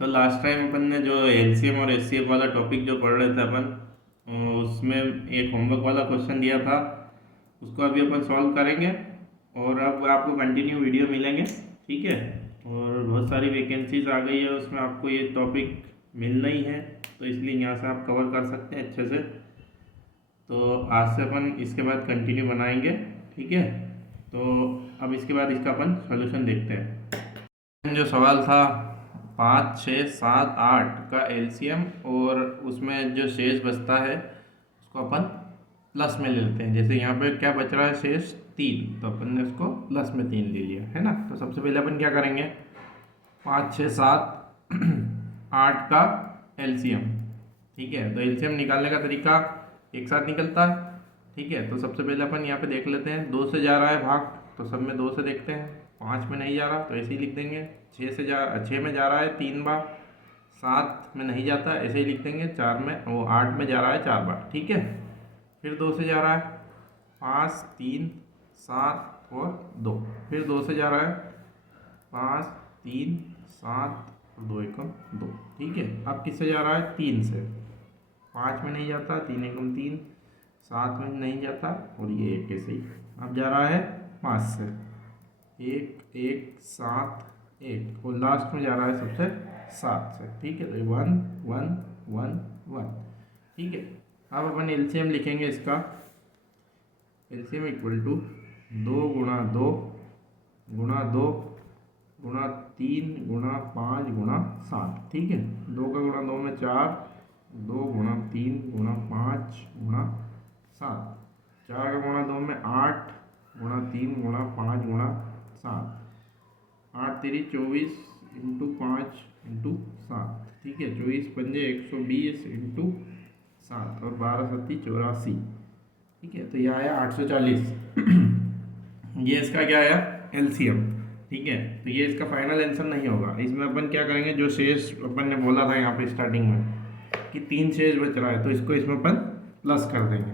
तो last time अपन ने जो एलसीएम और एचसीएफ वाला टॉपिक जो पढ़ रहे थे अपन, उसमें एक होमवर्क वाला क्वेश्चन दिया था, उसको अभी अपन सॉल्व करेंगे। और अब आपको कंटिन्यू वीडियो मिलेंगे, ठीक है। और बहुत सारी वैकेंसीज आ गई है, उसमें आपको ये टॉपिक मिलना ही है, तो इसलिए यहाँ से आप कवर कर सकते हैं अच्छे से। तो आज से अपन इसके बाद कंटिन्यू बनाएंगे, ठीक है। तो अब इसके बाद इसका अपन सॉल्यूशन देखते हैं। जो सवाल था 5, 6, 7, 8 का एलसीएम, और उसमें जो शेष बचता है उसको अपन प्लस में ले लेते हैं। जैसे यहाँ पे क्या बच रहा है शेष 3, तो अपन ने उसको प्लस में 3 ले लिया है ना। तो सबसे पहले अपन क्या करेंगे, 5, 6, 7, 8 का एलसीएम, ठीक है। तो एलसीएम निकालने का तरीका एक साथ निकलता है, ठीक है। तो सबसे पहले अपन यहाँ पे देख लेते हैं, 2 से जा रहा है भाग, तो सब में 2 से देखते हैं। 5 में नहीं जा रहा तो ऐसे ही लिख देंगे। 6 में जा रहा है 3 बार, 7 में नहीं जाता ऐसे ही लिख देंगे। 8 में जा रहा है 4 बार, ठीक है। फिर 2 से जा रहा है 5, 3, 7 और 2। फिर 2 से जा रहा है 5, 3, 7 और 2 एकम 2, ठीक है। अब किससे जा रहा है, 3 से। 5 में नहीं जाता, 3 एकम 3, 7 में नहीं जाता और ये 1 ऐसे ही। अब जा रहा है 5 से, 1, 1, 7, 1 और लास्ट में जा रहा है सबसे 7 से, ठीक है। तो 1, 1, 1, 1, ठीक है। अब अपन एलसीएम लिखेंगे इसका। एलसीएम इक्वल टू 2 गुणा 2 गुणा 2 गुणा 3 गुणा 5 गुणा 7, ठीक है। 2 का गुणा 2 में 4, 2 गुणा 3 गुणा 5 गुणा 7, 4 का गुणा 2 में 8 गुणा 3 गुणा 5 गुणा 7, 8 तेरी 24 इंटू 5 इंटू 7, ठीक है। 24 पंजे 120 इंटू 7 और 12 सत्ती 84, ठीक है। तो यह आया 840। ये इसका क्या आया, एलसीएम, ठीक है। तो ये इसका फाइनल आंसर नहीं होगा। इसमें अपन क्या करेंगे, जो शेष अपन ने बोला था यहाँ पे स्टार्टिंग में कि 3 शेष बच रहा है, तो इसको इसमें अपन प्लस कर देंगे,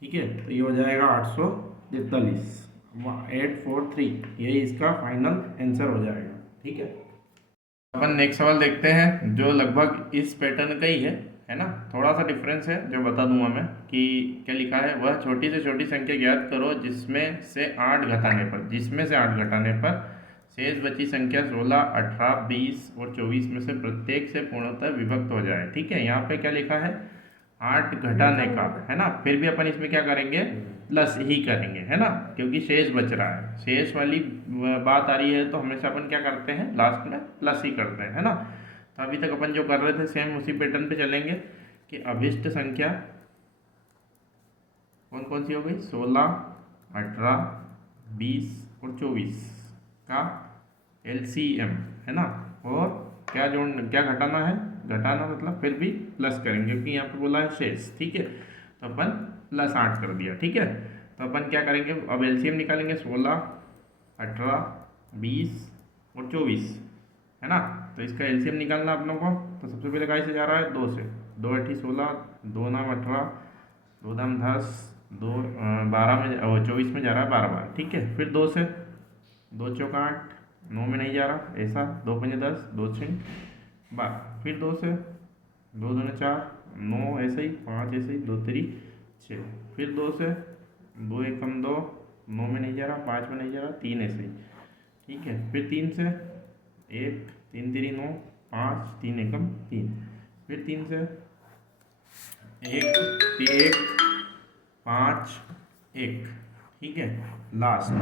ठीक है। तो ये हो जाएगा 843, 843, यही इसका फाइनल आंसर हो जाएगा, ठीक है। अपन नेक्स्ट सवाल देखते हैं, जो लगभग इस पैटर्न का ही है ना। थोड़ा सा डिफरेंस है जो बता दूंगा मैं कि क्या लिखा है। वह छोटी से छोटी संख्या ज्ञात करो जिसमें से 8 घटाने पर शेष बची संख्या 16, 18, 20 और 24 में से प्रत्येक से पूर्णतः विभक्त हो जाए, ठीक है। यहाँ पे क्या लिखा है, 8 घटाने का, है ना। फिर भी अपन इसमें क्या करेंगे, प्लस ही करेंगे, है ना, क्योंकि शेष बच रहा है। शेष वाली बात आ रही है तो हमेशा अपन क्या करते हैं, लास्ट में प्लस ही करते हैं, है ना। तो अभी तक अपन जो कर रहे थे सेम उसी पैटर्न पे चलेंगे कि अभिष्ट संख्या कौन कौन सी हो गई, 16, 18, 20 और 24 का एलसीएम, है ना। और क्या घटाना है, घटाना मतलब फिर भी प्लस करेंगे क्योंकि यहाँ पे बोला है शेष, ठीक है। तो अपन +8 कर दिया, ठीक है। तो अपन क्या करेंगे, अब एलसीएम निकालेंगे। 16, 18, 20 और 24, है ना। तो इसका एलसीएम निकालना अपनों को। तो सबसे पहले कहाँ से जा रहा है, 2 से। 2 8 16, 2 9 18, 2 दाम 10, 2 12 में 24 में जा रहा है 12 बार, ठीक है। फिर 2 से, 2 चौक 8, 9 में नहीं जा रहा ऐसा, 2 पंजे 10, 2 6 12। फिर 2 से, 2 दूने 4, 9 ऐसे ही, 5 ऐसे ही, 2 3 6। फिर 2 से, 2 एकम 2, 9 में नहीं जा रहा, 5 में नहीं जा रहा, 3 ऐसे ही, ठीक है। फिर 3 से, 1 3 3 9, 5 3 एकम 3। फिर 3 से 1 5 1, ठीक है। लास्ट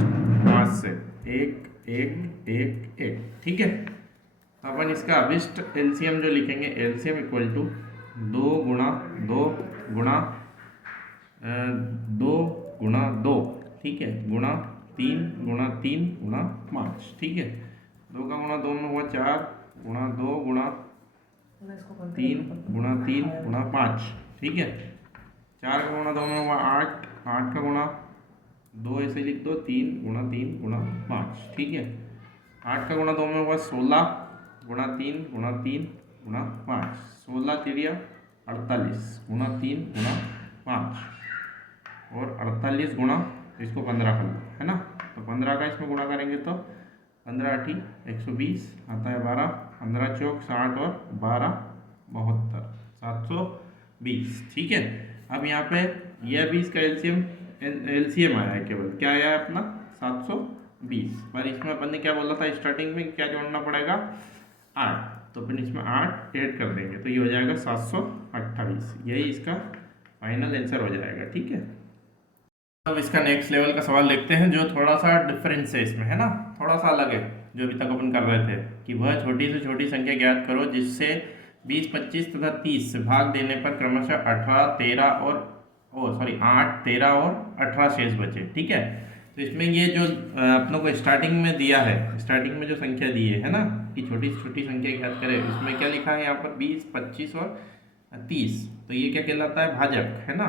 5 से 1 1 1 1, ठीक है। तो अपन इसका अभिष्ट एलसीएम जो लिखेंगे, एलसीएम इक्वल टू 2 गुणा 2 गुणा 2 गुणा 2, ठीक है, गुणा 3 गुणा 3 गुणा 5, ठीक है। 2 का गुणा 2 में हुआ 4, गुणा 2 गुणा 3 गुणा 3 गुणा 5, ठीक है। 4 का गुणा 2 में हुआ 8, 8 का गुणा 2 ऐसे लिख दो, 3 गुणा 5, ठीक है। 8 का गुणा 2 में हुआ 16, गुणा 3 गुणा 3 गुणा 5, 16 तिरिया 48, गुणा 3 गुणा 5 और 48 गुणा, इसको 15 कर लो, है ना। तो 15 का इसमें गुणा करेंगे तो 15 8 120 आता है 12, 15 चौक 60 और 12 72, 720। ठीक है, अब यहाँ पे यह भी इसका एलसीएम आया है, केवल क्या आया है अपना 720। पर इसमें अपन ने क्या बोला था स्टार्टिंग में, क्या जोड़ना पड़ेगा 8, तो अपन इसमें 8 ऐड कर देंगे तो ये हो जाएगा 728। यही इसका फाइनल आंसर हो जाएगा। ठीक है, अब इसका नेक्स्ट लेवल का सवाल देखते हैं जो थोड़ा सा डिफरेंस है इसमें, है ना, थोड़ा सा अलग है जो अभी तक अपन कर रहे थे कि वह छोटी से छोटी संख्या ज्ञात करो जिससे 20, 25 तथा 30 से भाग देने पर क्रमशः 18, 13 और 8, 13 और 18 शेष बचे। ठीक है, तो इसमें ये जो अपनों को स्टार्टिंग में दिया है, स्टार्टिंग में जो संख्या दी है ना कि छोटी से छोटी संख्या ज्ञात करें, इसमें क्या लिखा है यहाँ पर 20, 25 और 30, तो ये क्या कहलाता है भाजक, है ना,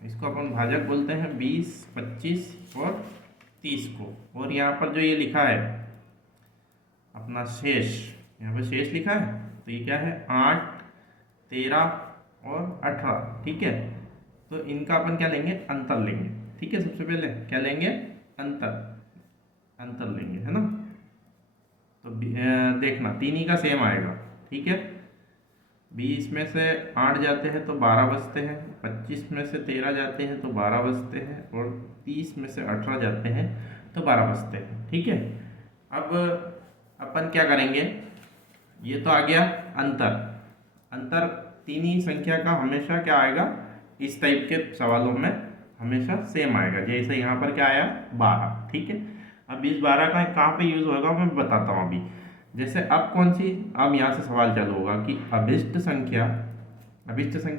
इसको अपन भाजक बोलते हैं 20, 25 और 30 को। और यहाँ पर जो ये लिखा है अपना शेष, यहाँ पर शेष लिखा है तो ये क्या है 8, 13 और 18। ठीक है, तो इनका अपन क्या लेंगे अंतर लेंगे। ठीक है, सबसे पहले क्या लेंगे अंतर लेंगे, है ना, तो देखना तीन का सेम आएगा। ठीक है, 20 में से 8 जाते हैं तो 12 बचते हैं, 25 में से 13 जाते हैं तो 12 बचते हैं और 30 में से 18 जाते हैं तो 12 बचते हैं। ठीक है, अब अपन क्या करेंगे, ये तो आ गया अंतर तीन ही संख्या का हमेशा क्या आएगा इस टाइप के सवालों में हमेशा सेम आएगा, जैसे यहाँ पर क्या आया 12। ठीक है, अब इस 12 का कहाँ पे यूज़ होगा मैं बताता हूँ अभी। जैसे अब कौन सी, अब यहाँ से सवाल चालू होगा कि अभिष्ट संख्या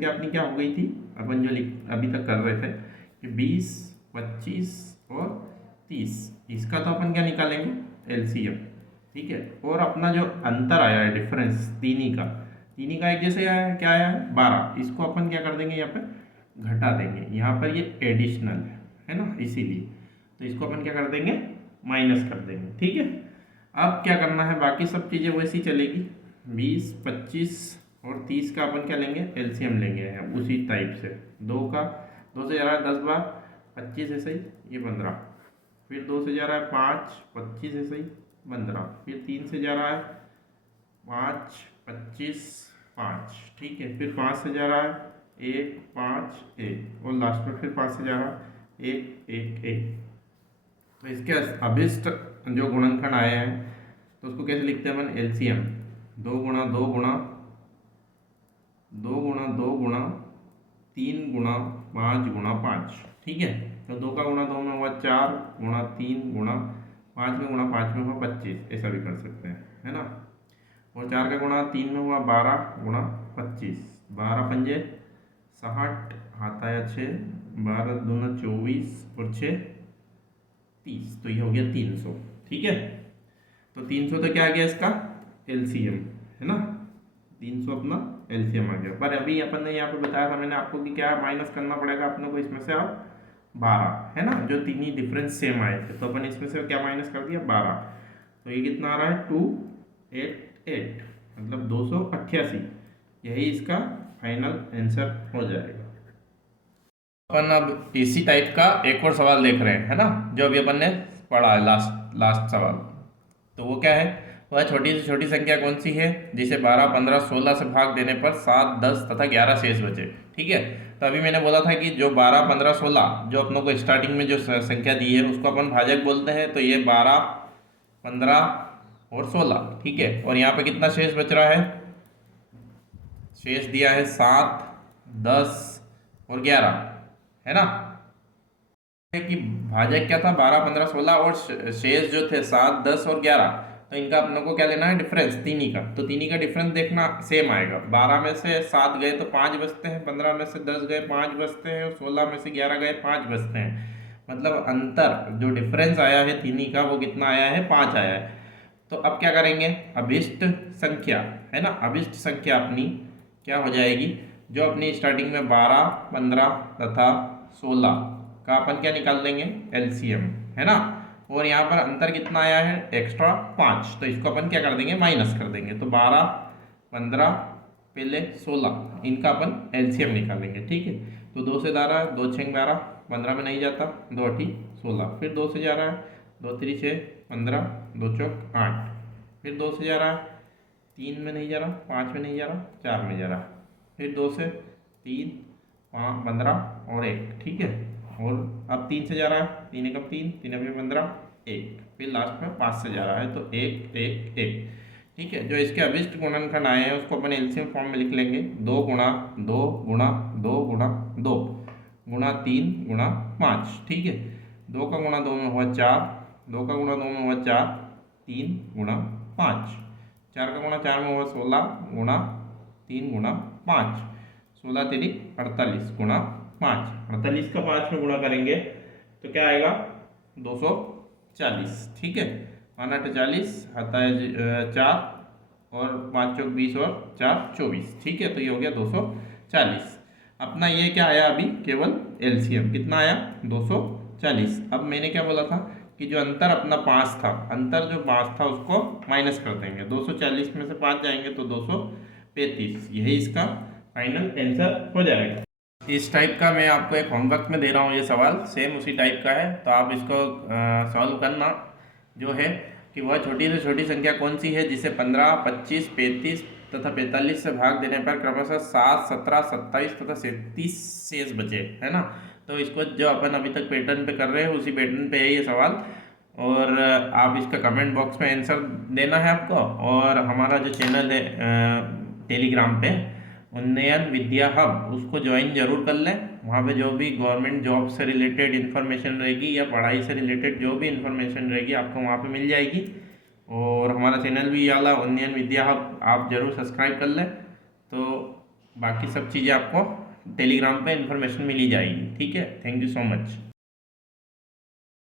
अपनी क्या हो गई थी, अपन जो अभी तक कर रहे थे कि 20, 25 और 30, इसका तो अपन क्या निकालेंगे एलसीएम। ठीक है, और अपना जो अंतर आया है डिफरेंस तीनी का एक जैसे आया है, क्या आया है 12, इसको अपन क्या कर देंगे यहाँ पे घटा देंगे, यहाँ पर ये एडिशनल है ना, इसीलिए तो इसको अपन क्या कर देंगे माइनस कर देंगे। ठीक है, अब क्या करना है, बाकी सब चीज़ें वैसी चलेगी, 20, 25 और 30 का अपन क्या लेंगे एलसीएम लेंगे उसी टाइप से। 2 से जा रहा है 10 बार, 25 ऐसे ही ये 15, फिर 2 से जा रहा है 5, 25 ऐसे ही 15, फिर 3 से जा रहा है 5, 25, 5। ठीक है, फिर 5 से जा रहा है 1, 5, 1 और लास्ट में फिर 5 से जा रहा है 1, 1, 1। तो इसके अभिष्ट जो गुणनखंड आए हैं तो उसको कैसे लिखते हैं अपन एलसीएम, 2 गुणा 2 गुणा 2 गुणा 2 गुणा 3 गुणा 5 गुणा 5। ठीक है, तो 2 का गुणा 2 में हुआ 4 गुणा 3 गुणा 5 में गुणा 5 में हुआ 25, ऐसा भी कर सकते हैं, है ना, और 4 का गुणा 3 में हुआ 12 गुणा 25, 12 पंजे 60, हाथ आया 6, 12 दूना 24 और 6 30, तो ये हो गया 300। ठीक है, तो 300 तो क्या आ गया इसका एलसीएम, है ना, 300 अपना एलसीएम आ गया। पर अभी अपन ने यहाँ पे बताया था मैंने आपको कि क्या माइनस करना पड़ेगा अपने को इसमें से अब 12, है ना, जो तीन ही डिफरेंस सेम आए थे तो अपन इसमें से क्या माइनस कर दिया 12, तो ये कितना आ रहा है 288, मतलब 288। यही इसका फाइनल आंसर हो जाएगा। अपन अब इसी टाइप का एक और सवाल देख रहे हैं, है ना, जो अभी अपन ने पढ़ा है लास्ट सवाल। तो वो क्या है, वह छोटी से छोटी संख्या कौन सी है जिसे 12, 15, 16 से भाग देने पर 7, 10 तथा 11 शेष बचे। ठीक है, तो अभी मैंने बोला था कि जो 12, 15, 16 जो अपनों को स्टार्टिंग में जो संख्या दी है उसको अपन भाजक बोलते हैं, तो ये 12, 15 और 16। ठीक है, और यहाँ पे कितना शेष बच रहा है, शेष दिया है 7, 10 और 11, है ना, कि भाजक क्या था 12, 15, 16 और शेष जो थे 7, 10 और 11, तो इनका अपनों को क्या लेना है डिफरेंस तीनी का। तो तीनी का डिफरेंस देखना सेम आएगा, 12 में से 7 गए तो 5 बचते हैं, 15 में से 10 गए 5 बचते हैं और 16 में से 11 गए 5 बचते हैं। मतलब अंतर जो डिफरेंस आया है तीनी का वो कितना आया है 5 आया है। तो अब क्या करेंगे, अभिष्ट संख्या है ना, अभिष्ट संख्या अपनी क्या हो जाएगी, जो अपनी स्टार्टिंग में 12, 15 तथा 16 का अपन क्या निकाल देंगे एलसीएम, है ना, और यहाँ पर अंतर कितना आया है एक्स्ट्रा 5, तो इसको अपन क्या कर देंगे माइनस कर देंगे। तो 12, 15 पहले 16 इनका अपन एलसीएम निकालेंगे। ठीक है, तो 2 से जा रहा है 2 6 12, 15 में नहीं जाता, 2 8 16, फिर 2 से जा रहा है 2 3 6 15, 2 चौक 8, फिर 2 से जा रहा है 3 में नहीं जा रहा, 5 में नहीं जा रहा, 4 में जा रहा, फिर 2 से 3, 5, 15 और 1, ठीक है। और अब 3 से जा रहा है, 3 एकम 3, 3 अभी 15, 1, फिर लास्ट में 5 से जा रहा है तो 1 1 1, ठीक है। जो इसके अभिष्ट गुणनखंड आए हैं उसको अपन एलसीएम फॉर्म में लिख लेंगे, 2 गुणा 2 गुणा 2 गुणा 2 गुणा 3 गुणा 5, ठीक है। 2 का गुणा 2 में हुआ 4, 2 का गुणा 2 में हुआ 4, 3 गुणा 5, 4 का गुणा 4 में हुआ 16 गुणा 3 गुणा 5, 16 तेरी 48 गुणा 5, 48 का 5 में गुणा करेंगे तो क्या आएगा 240, ठीक है। 5 8 40 आता है 4 और 5 चौक 20 और 4 24, ठीक है। तो ये हो गया 240। अपना ये क्या आया अभी केवल एलसीएम कितना आया 240। अब मैंने क्या बोला था कि जो अंतर अपना 5 था, अंतर जो 5 था उसको माइनस कर देंगे, 240 में से 5 जाएंगे तो 235, यही इसका फाइनल आंसर हो जाएगा। इस टाइप का मैं आपको एक होमवर्क में दे रहा हूँ, ये सवाल सेम उसी टाइप का है, तो आप इसको सॉल्व करना। जो है कि वह छोटी से छोटी संख्या कौन सी है जिसे 15, 25, 35 तथा 45 से भाग देने पर क्रमशः 7, 17, 27 तथा 37 शेष बचे, है ना। तो इसको जो अपन अभी तक पैटर्न पे कर रहे हैं उसी पैटर्न पे है ये सवाल, और आप इसका कमेंट बॉक्स में आंसर देना है आपको। और हमारा जो चैनल है टेलीग्राम पे उन्नयन विद्या हब, उसको ज्वाइन जरूर कर लें। वहाँ पे जो भी गवर्नमेंट जॉब से रिलेटेड इन्फॉर्मेशन रहेगी या पढ़ाई से रिलेटेड जो भी इन्फॉर्मेशन रहेगी आपको वहाँ पे मिल जाएगी। और हमारा चैनल भी ये वाला उन्नयन विद्या हब आप ज़रूर सब्सक्राइब कर लें, तो बाकी सब चीज़ें आपको टेलीग्राम पे इन्फॉर्मेशन मिल ही जाएगी, ठीक है। Thank you so much.